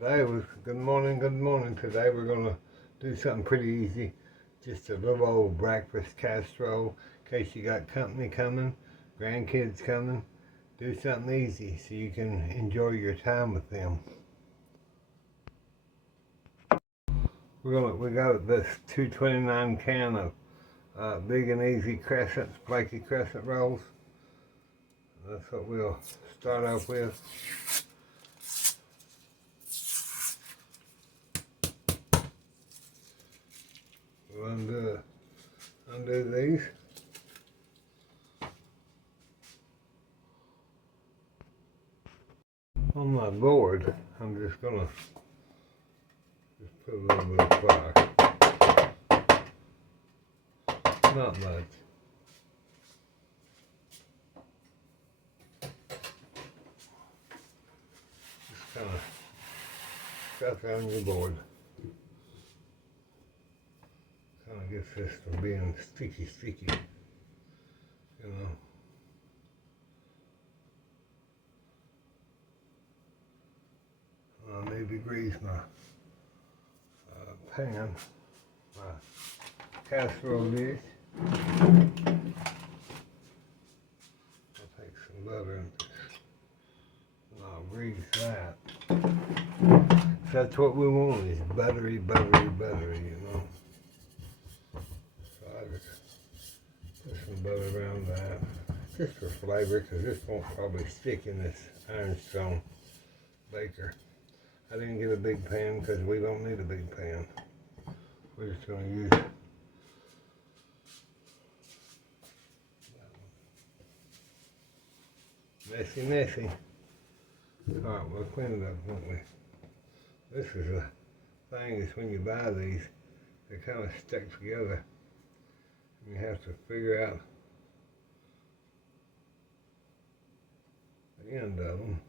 Good morning, good morning. Today we're going to do something pretty easy. Just a little old breakfast casserole in case you got company coming, grandkids coming. Do something easy so you can enjoy your time with them. We got this 229 can of big and easy crescent, flaky crescent rolls. That's what we'll start off with. We'll undo these. On my board, I'm just gonna put a little bit of flour. Not much. Just kind of stuff it on your board. Kind of gets this from being sticky, you know. I need to grease my pan, my casserole dish. I'll take some butter and I'll grease that. So that's what we want, is buttery, you know. So I just put some butter around that, just for flavor, because this won't probably stick in this ironstone baker. I didn't get a big pan because we don't need a big pan. We're just going to use messy. Alright, we'll clean it up, won't we? This is a thing, is when you buy these, they kind of stick together. And you have to figure out the end of them.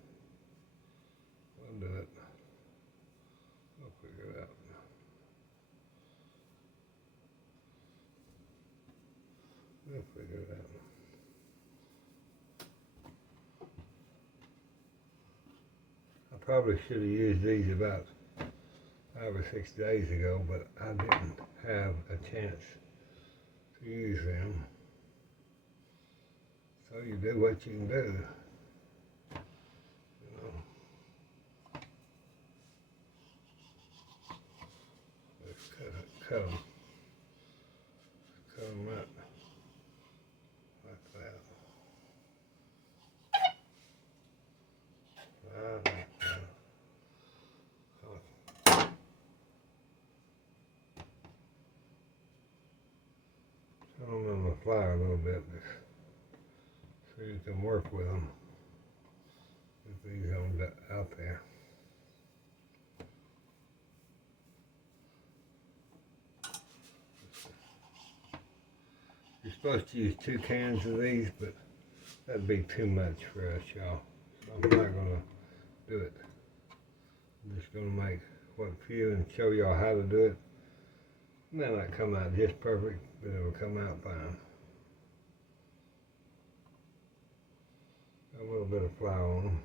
We'll do it. We'll figure it out. We'll figure it out. I probably should have used these about 5 or 6 days ago, but I didn't have a chance to use them. So you do what you can do. You know. Let's cut them. Cut them up like that. Like that. Turn them on the flour a little bit so you can work with them with these out there. You're supposed to use 2 cans of these, but that'd be too much for us, y'all. So I'm not gonna do it. I'm just gonna make what few and show y'all how to do it. It may not come out just perfect, but it'll come out fine. A little bit of flour on them.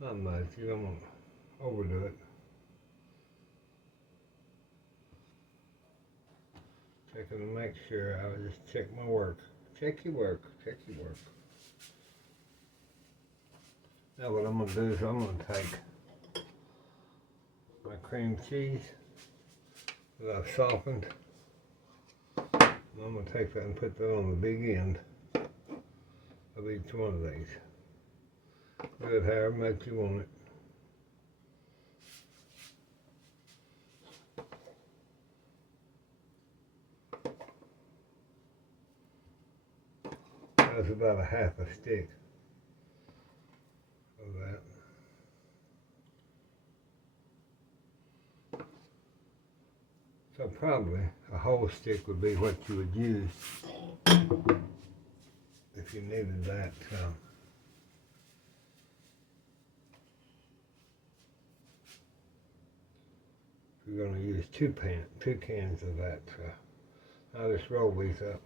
Not much, you don't want to overdo it. Checking to make sure. I would just check my work. Check your work. Now what I'm going to do is I'm going to take my cream cheese that I've softened. And I'm going to take that and put that on the big end of each one of these. Do it however much you want it. That's about a half a stick of that. So probably a whole stick would be what you would use if you needed that. We're going to use 2 cans of that. I'll just roll these up.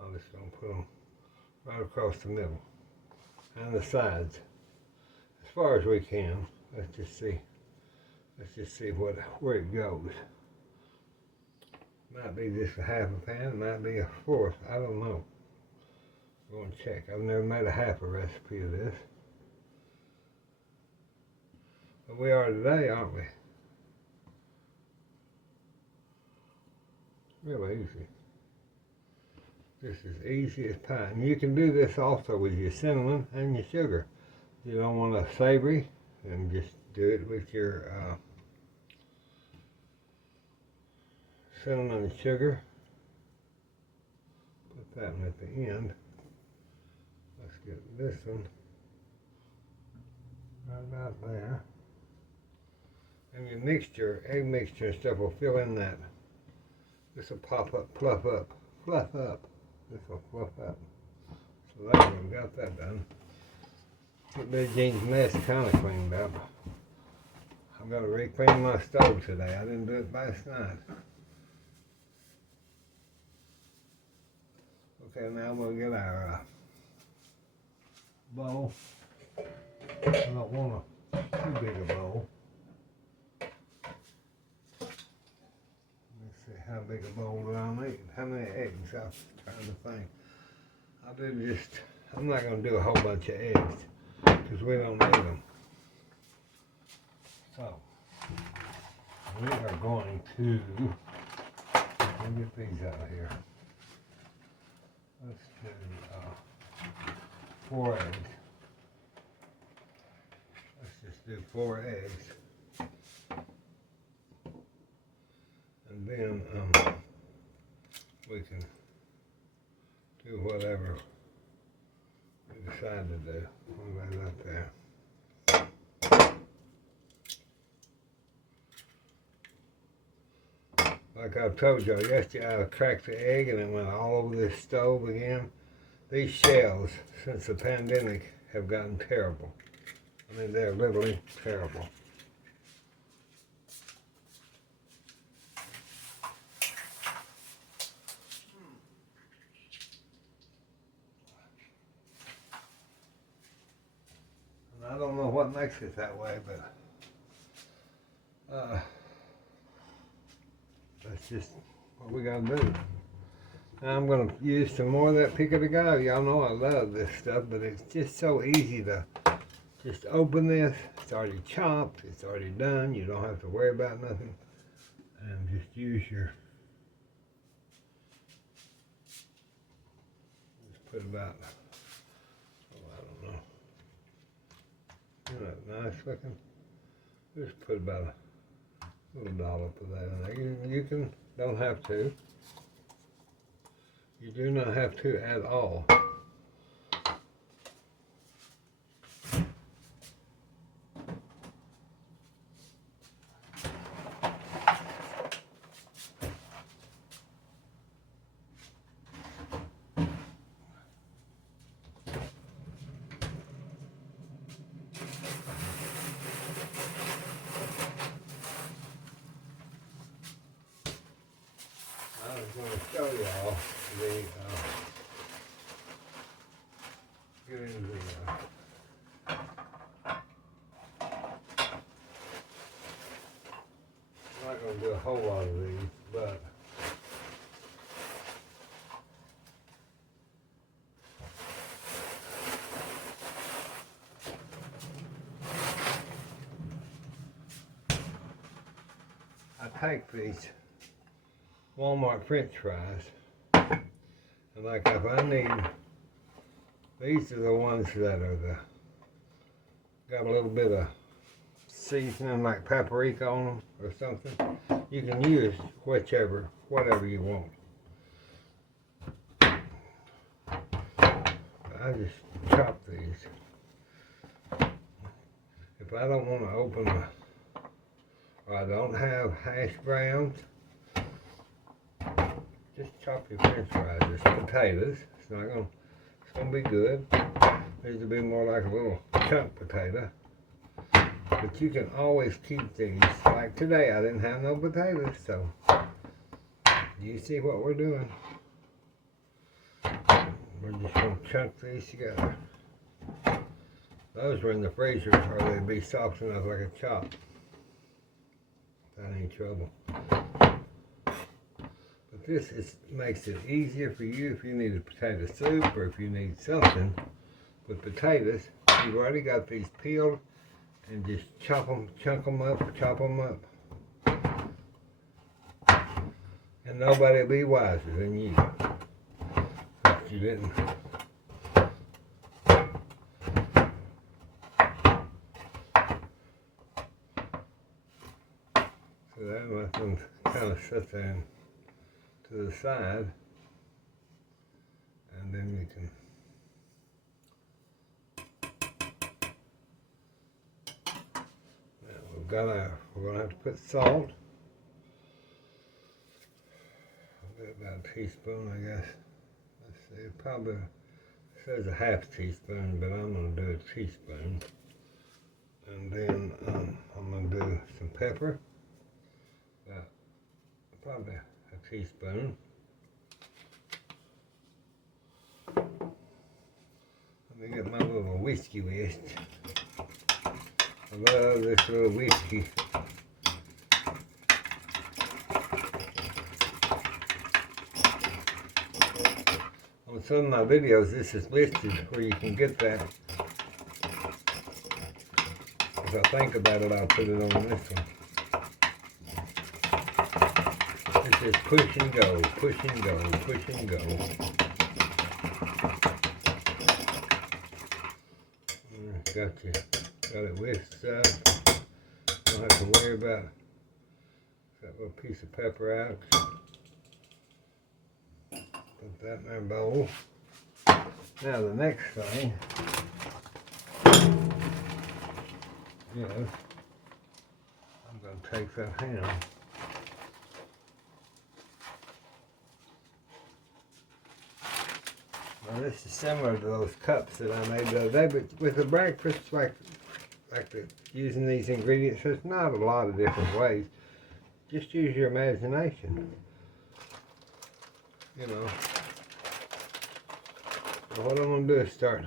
I'm just going to put them right across the middle and the sides far as we can. Let's just see. Let's just see where it goes. Might be just a half a pan, might be a fourth. I don't know. I'm going to check. I've never made a half a recipe of this. But we are today, aren't we? Really easy. Just as easy as pie. And you can do this also with your cinnamon and your sugar. If you don't want a savory, then just do it with your cinnamon and sugar. Put that one at the end. Let's get this one right about there. And your mixture, egg mixture and stuff will fill in that. This will pop up, fluff up, fluff up. This will fluff up. So there we got that done. Get Billie Jean's mess kind of cleaned up. I've got to re-clean my stove today. I didn't do it last night. Okay, now we'll get our bowl. I don't want too big a bowl. Let's see, how big a bowl do I need? How many eggs? I'm trying to think. I'll do just, I'm not going to do a whole bunch of eggs because we don't need them. So, we are going to, let me get these out of here. Let's do 4 eggs. Let's just do 4 eggs. And then we can do whatever we decide to do. Right up there. Like I told y'all yesterday, I cracked the egg and it went all over this stove again. These shells, since the pandemic, have gotten terrible. I mean, they're literally terrible. And I don't know what makes it that way, but that's just what we gotta do. Now I'm gonna use some more of that Pico de gallo. Y'all know I love this stuff, but it's just so easy to just open this. It's already chopped, it's already done. You don't have to worry about nothing. And just use your, just put about, oh, I don't know. Isn't that nice looking? Just put about a little dollop of that in there. You can, don't have to. You do not have to at all. I'm going to show y'all the getting the I'm not going to do a whole lot of these, but I take these Walmart French fries, and like if I need, these are the ones that are got a little bit of seasoning like paprika on them or something. You can use whatever you want. I just chop these. If I don't want to open or I don't have hash browns, just chop your French fries. It's potatoes. It's not gonna. It's gonna be good. These will be more like a little chunk potato. But you can always keep these. Like today, I didn't have no potatoes, so you see what we're doing. We're just gonna chunk these together. Those were in the freezer or they'd be soft enough like a chop. That ain't trouble. But this makes it easier for you if you need a potato soup or if you need something with potatoes. You've already got these peeled and just chunk them up. And nobody will be wiser than you if you didn't. So that lets them kind of sit there to the side, and then you can we're gonna have to put salt. About a teaspoon, I guess. Let's see, it probably says a half teaspoon, but I'm gonna do a teaspoon. And then I'm gonna do some pepper, probably a teaspoon. Let me get my little whiskey whisk. I love this little whiskey. On some of my videos, this is listed where you can get that. If I think about it, I'll put it on this one. It says push and go, push and go, push and go. Got it whisked up. Don't have to worry about that little piece of pepper out. Put that in our bowl. Now the next thing is I'm going to take that ham. Now this is similar to those cups that I made the other day, but with the breakfast, using these ingredients, there's not a lot of different ways. Just use your imagination. You know. So what I'm going to do is start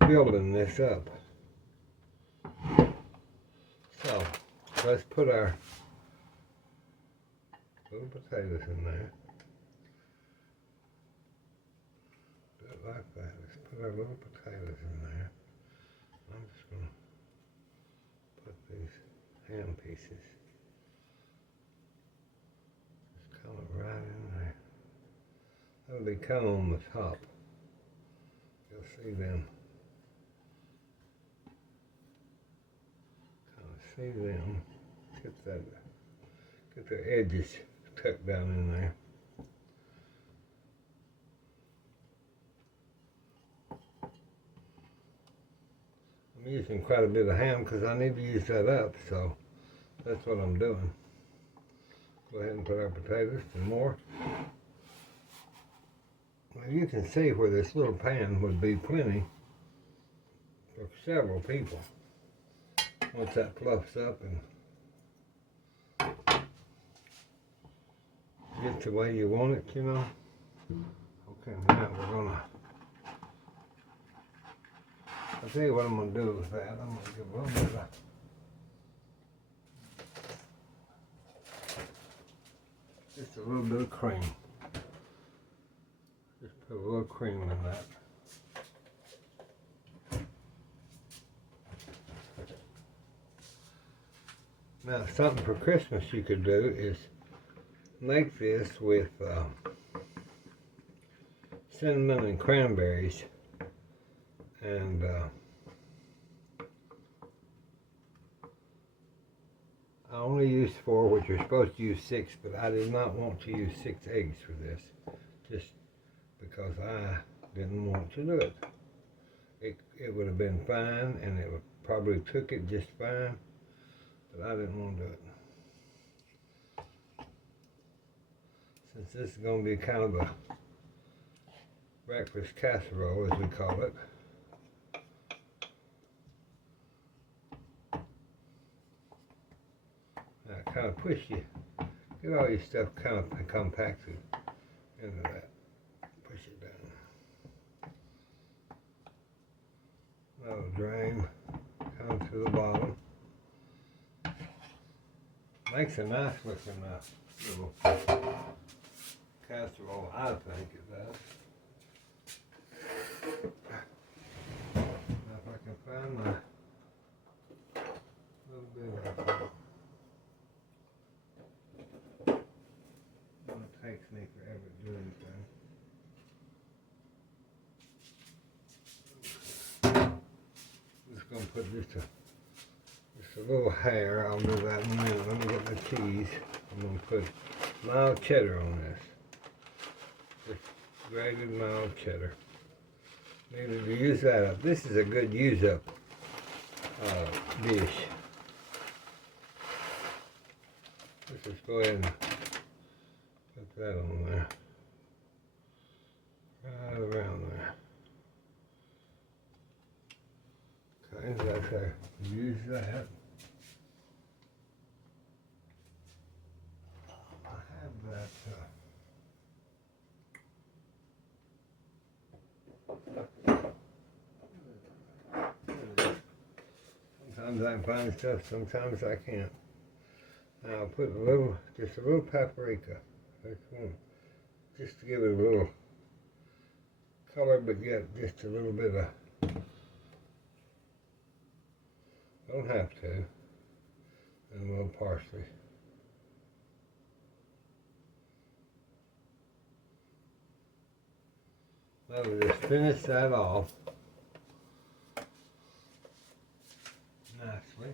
building this up. So let's put our little potatoes in there. Do it like that. Let's put our little potatoes in there. I'm just going to put these ham pieces just kind of right in there. That'll be kind of on the top. You'll see them. Kind of see them. Get their edges tucked down in there. I'm using quite a bit of ham because I need to use that up, so that's what I'm doing. Go ahead and put our potatoes and more. Well, you can see where this little pan would be plenty for several people. Once that fluffs up and gets the way you want it, you know. Okay, now we're gonna, I'll tell you what I'm gonna do with that. I'm gonna give a little bit of, just a little bit of cream. Just put a little cream in that. Now, something for Christmas you could do is make this with cinnamon and cranberries, and I only used 4, which you're supposed to use 6, but I did not want to use 6 eggs for this, just because I didn't want to do it. It would have been fine, and it would probably took it just fine, but I didn't want to do it. Since this is going to be kind of a breakfast casserole, as we call it. Now kind of push you, get all your stuff kind of compacted into that. Push it down. That'll do. drain down to the bottom. Makes a nice looking little casserole, I think it does. Now if I can find my little bit of it takes me forever to do anything. I'm just going to put just a little hair. I'll do that in a minute. Let me get my cheese. I'm going to put mild cheddar on this. Just grated mild cheddar. Needed to use that up. This is a good use up dish. Let's just go ahead and put that on there. Right around there. Okay, that's how use that. I have that. Sometimes I can find stuff, sometimes I can't. Now I'll put just a little paprika. Just to give it a little color, but yet just a little bit of, don't have to, and a little parsley. Now we'll just finish that off nicely.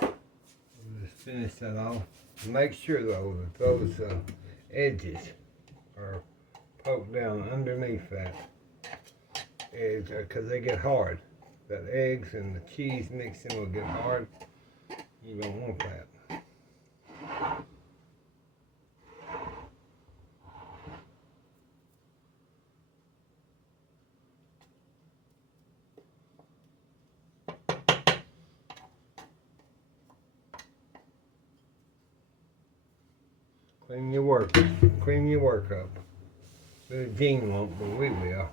We'll just finish that off. Make sure though that those edges are poked down underneath that edge because they get hard. That eggs and the cheese mixing will get hard. You don't want that. Clean your work up. The Gene won't, but we will.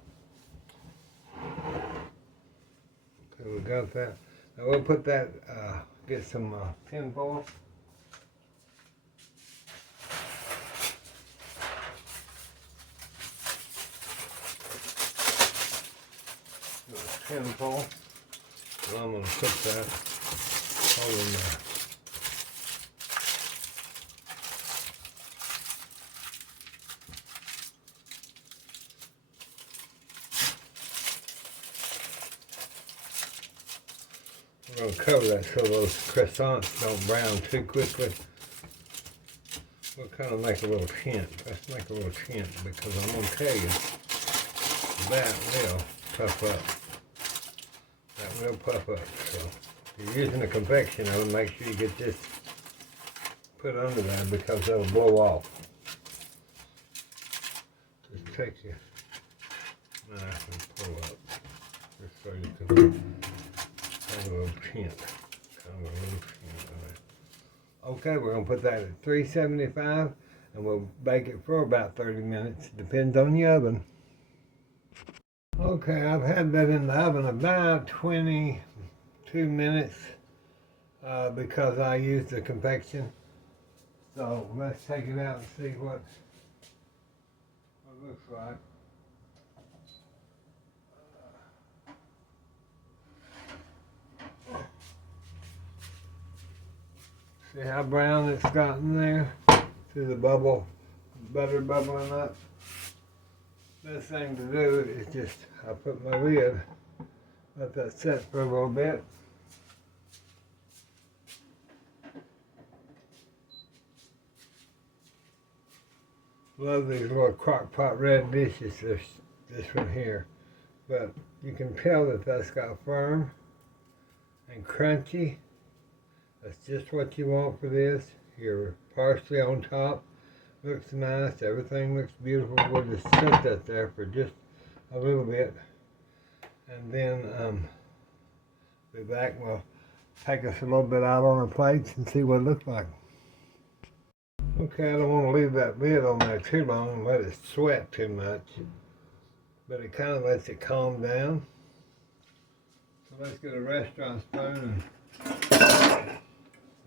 Okay, we got that. Now we'll put that, get some tin foil. Tin foil. And I'm going to put that all in there. We're going to cover that so those crescents don't brown too quickly. We'll kind of make a little tint. Let's make a little tint because I'm going to tell you that will puff up. That will puff up. So if you're using a confection oven, make sure you get this put under there because that'll blow off. Just take your knife and pull up just so you can have a little tint. Okay, we're going to put that at 375 and we'll bake it for about 30 minutes. Depends on the oven. Okay, I've had that in the oven about 22 minutes because I used the confection. So let's take it out and see what it looks like. See how brown it's gotten there? See the bubble, butter bubbling up? Best thing to do is just, I put my lid, let that set for a little bit. Love these little crock pot red dishes, this one here. But you can tell that that's got firm and crunchy. That's just what you want for this. Your parsley on top looks nice. Everything looks beautiful. We'll just set that there for just a little bit. And then be back and we'll take us a little bit out on our plates and see what it looks like. Okay, I don't want to leave that lid on there too long and let it sweat too much. but it kind of lets it calm down. So let's get a restaurant spoon and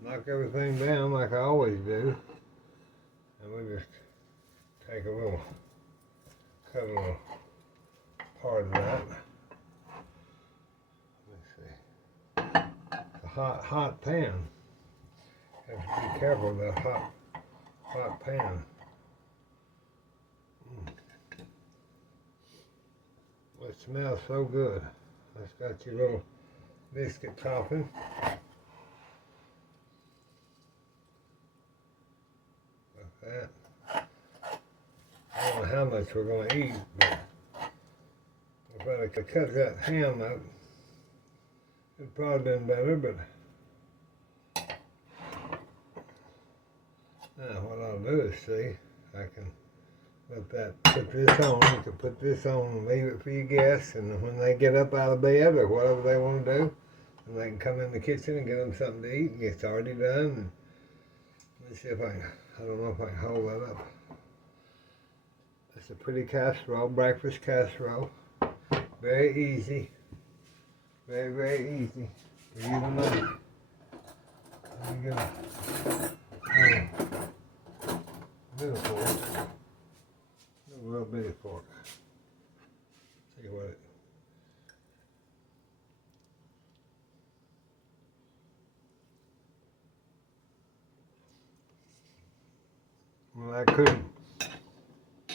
knock everything down like I always do. And we just take a little, cut a little part of that. Let's see. It's a hot pan. Have to be careful of that hot pan. It smells so good. That's got your little biscuit topping. Like that. I don't know how much we're going to eat, but if I could cut that ham up, it'd probably been better, but now what I'll do is see, I can put this on. You can put this on and leave it for your guests, and when they get up out of bed or whatever they want to do, and they can come in the kitchen and get them something to eat, and it's already done. And let's see if I don't know if I can hold that up. It's a pretty casserole, breakfast casserole. Very easy. Very, very easy. For you to make. Let me get a little fork. A little bitty fork. See what it. Well, that couldn't.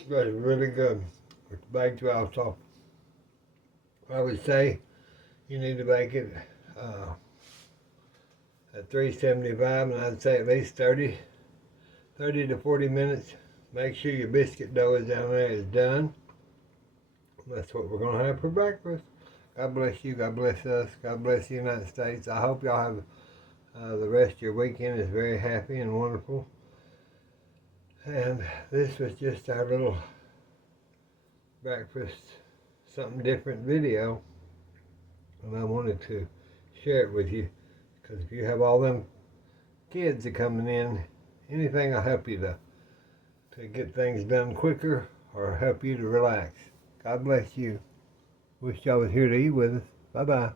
That's really good. It's baked well, so I would say you need to bake it at 375, and I'd say at least 30 to 40 minutes. Make sure your biscuit dough is down there is done. That's what we're going to have for breakfast. God bless you. God bless us. God bless the United States. I hope y'all have the rest of your weekend is very happy and wonderful. And this was just our little breakfast, something different video. And I wanted to share it with you. Because if you have all them kids that coming in, anything will help you to get things done quicker or help you to relax. God bless you. Wish y'all was here to eat with us. Bye-bye.